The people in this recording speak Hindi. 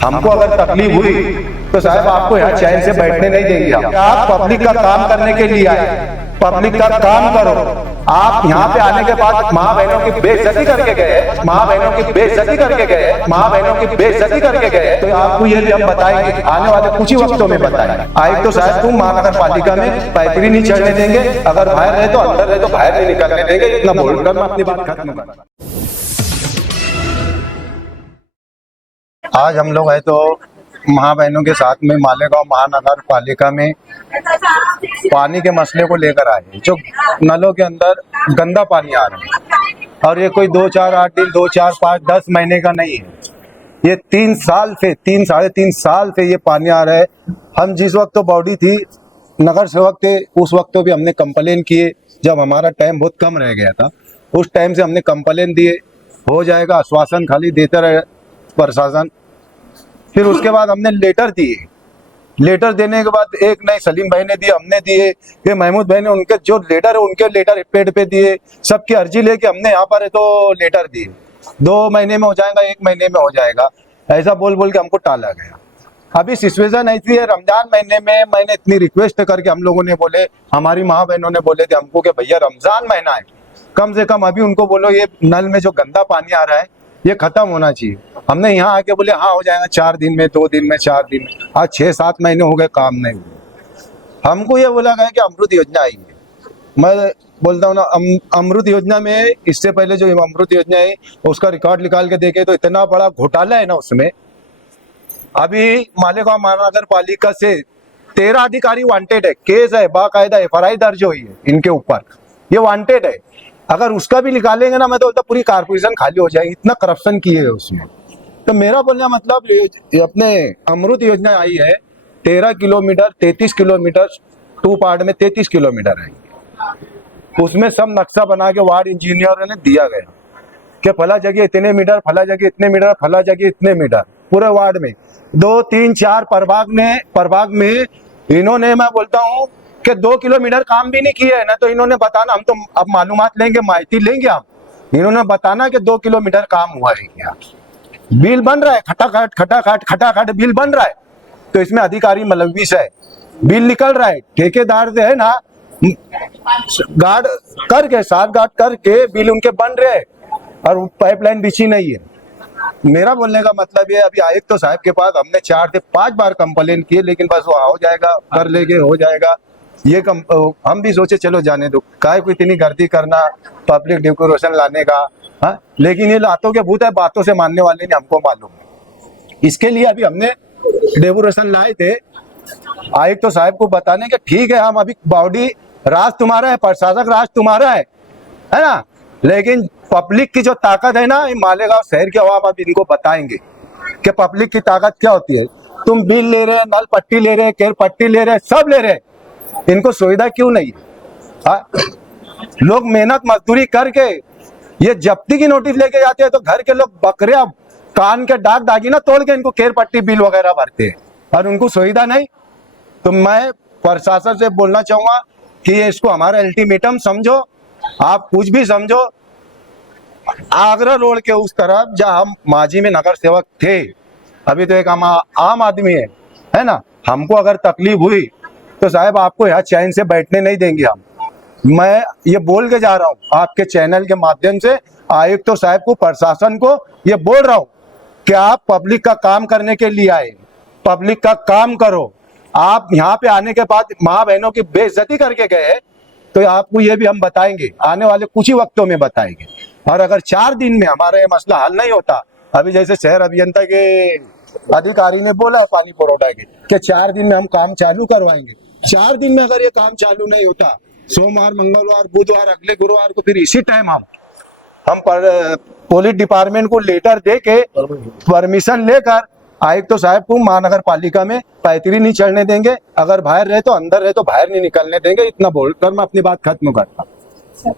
हमको अगर तकलीफ हुई तो साहब आपको यहाँ चैन से बैठने नहीं देंगे हम। आप पब्लिक का काम करने के लिए आए, पब्लिक का काम करो। आप यहाँ पे आने के बाद माँ बहनों की बेइज्जती करके गए, माँ बहनों की बेइज्जती करके गए, माँ बहनों की बेइज्जती करके गए, तो आपको ये भी हम बताएंगे आने वाले कुछ ही वक्तों में बताएंगे। आए तो साहब तुम महानगर पालिका में पैतरी नहीं चढ़ने देंगे, अगर बाहर रहे तो अंदर रहे तो बाहर नहीं निकलने देंगे। इतना बोलकर मैं अपनी बात खत्म करता। आज हम लोग है तो माँ बहनों के साथ में मालेगांव महानगर पालिका में पानी के मसले को लेकर आए। जो नलों के अंदर गंदा पानी आ रहा है और ये कोई 2 4 8 दिन 2 4 5 10 महीने का नहीं है, ये 3 साल से 3 साढ़े 3 साल से ये पानी आ रहा है। हम जिस वक्त तो बॉडी थी नगर सेवक थे, उस वक्त तो भी हमने कंप्लेन किए, जब हमारा टाइम बहुत कम रह गया था उस टाइम से हमने कंप्लेन दिए, हो जाएगा आश्वासन खाली देते रहे प्रशासन। फिर उसके बाद हमने लेटर दिए, लेटर देने के बाद एक नहीं सलीम भाई ने दिए, हमने दिए, ये महमूद भाई ने उनके जो लेटर है उनके लेटर पेड पे दिए, सबकी अर्जी लेके हमने यहाँ पर है तो लेटर दिए। 2 महीने में हो जाएगा, 1 महीने में हो जाएगा, ऐसा बोल बोल के हमको टाला गया। अभी सिचुएशन ऐसी है, रमजान महीने में मैंने इतनी रिक्वेस्ट करके हम लोगों ने बोले, हमारी माँ बहनों ने बोले थे हमको कि भैया रमजान महीना है, कम से कम अभी उनको बोलो ये नल में जो गंदा पानी आ रहा है ये खत्म होना चाहिए। हमने यहाँ आके बोले हाँ हो जाएगा 4 दिन में, 2 दिन में, 4 दिन में। आज 6 7 महीने हो गए काम नहीं हुआ। हमको ये बोला गया कि अमृत योजना आई है। मैं बोलता हूँ ना अमृत योजना में, इससे पहले जो अमृत योजना है उसका रिकॉर्ड निकाल के देखे तो इतना बड़ा घोटाला है ना उसमें। अभी मालेगांव महानगर पालिका से 13 अधिकारी वांटेड है, केस है, बाकायदा FRI दर्ज हुई है इनके ऊपर, ये वांटेड है। अगर उसका भी निकालेंगे ना मैं तो पूरी कारपोरेशन खाली हो जाएगी, इतना करप्शन किए है उसमें। तो मेरा बोलने का मतलब अपने अमृत योजना आई है 13 किलोमीटर 33 किलोमीटर 2 पार्ट में 33 किलोमीटर है। उसमें सब नक्शा बना के वार्ड इंजीनियर ने दिया गया कि फला जगह इतने मीटर, फला जगह इतने मीटर, फला जगह इतने मीटर, पूरे वार्ड में 2 3 4 प्रभाग में इन्होंने, मैं बोलता हूँ कि 2 किलोमीटर काम भी नहीं किया है ना, तो इन्होंने बताना, हम तो अब मालूमात लेंगे, माहिती लेंगे हम, इन्होंने बताना कि 2 किलोमीटर काम हुआ है क्या। बिल बन रहा है खटाखट बिल बन रहा है, तो इसमें अधिकारी मलविस है। बिल निकल रहा है, ठेकेदार से है ना गार्ड करके 7 गार्ड करके बिल उनके बन रहे हैं और पाइपलाइन बिछी नहीं है। मेरा बोलने का मतलब ये, अभी आयुक्त तो साहब के पास हमने 4 से 5 बार कंप्लेन किए, लेकिन बस वो हो जाएगा, कर लेंगे, हो जाएगा। ये हम भी सोचे चलो जाने दो, काहे को इतनी गर्दी करना, पब्लिक डेकोरेशन लाने का, हाँ? लेकिन ये लातों के भूत है, बातों से मानने वाले नहीं, हमको मालूम है। इसके लिए अभी हमने डेकोरेशन लाए थे आयुक्त तो साहब को बताने के, ठीक है हम अभी बॉडी राज तुम्हारा है, प्रशासक राज तुम्हारा है ना, लेकिन पब्लिक की जो ताकत है ना, मालेगांव शहर के अवाम अब इनको बताएंगे कि पब्लिक की ताकत क्या होती है। तुम बिल ले रहे हैं, नल पट्टी ले रहे हैं, केयर पट्टी ले रहे हैं, सब ले रहे हैं, इनको सुविधा क्यों नहीं है? लोग मेहनत मजदूरी करके ये जब्ती की नोटिस लेके जाते हैं, तो घर के लोग बकरियां कान के दाग दागी ना तोड़ के इनको केयर पट्टी बिल वगैरह भरते हैं और उनको सुविधा नहीं। तो मैं प्रशासन से बोलना चाहूंगा कि ये इसको हमारा अल्टीमेटम समझो, आप कुछ भी समझो। आगरा रोड के उस तरफ जहाँ हम माजी में नगर सेवक थे, अभी तो एक हम आम आदमी है ना, हमको अगर तकलीफ हुई तो साहब आपको यहाँ चैन से बैठने नहीं देंगे हम। मैं ये बोल के जा रहा हूँ आपके चैनल के माध्यम से आयुक्त तो साहब को, प्रशासन को ये बोल रहा हूँ कि आप पब्लिक का काम करने के लिए आए, पब्लिक का काम करो। आप यहाँ पे आने के बाद माँ बहनों की बेइज्जती करके गए, तो आपको ये भी हम बताएंगे, आने वाले कुछ ही वक्तों में बताएंगे। और अगर 4 दिन में हमारा ये मसला हल नहीं होता, अभी जैसे शहर अभियंता के अधिकारी ने बोला है पानी पुरोठा के कि 4 दिन में हम काम चालू करवाएंगे। 4 दिन में अगर ये काम चालू नहीं होता, सोमवार मंगलवार बुधवार अगले गुरुवार को फिर इसी टाइम हम पुलिस डिपार्टमेंट को लेटर दे के परमिशन लेकर आयुक्त तो साहब को महानगर पालिका में पैतरी नहीं चढ़ने देंगे, अगर बाहर रहे तो अंदर रहे तो बाहर नहीं निकलने देंगे। इतना बोलकर मैं अपनी बात खत्म करता हूँ।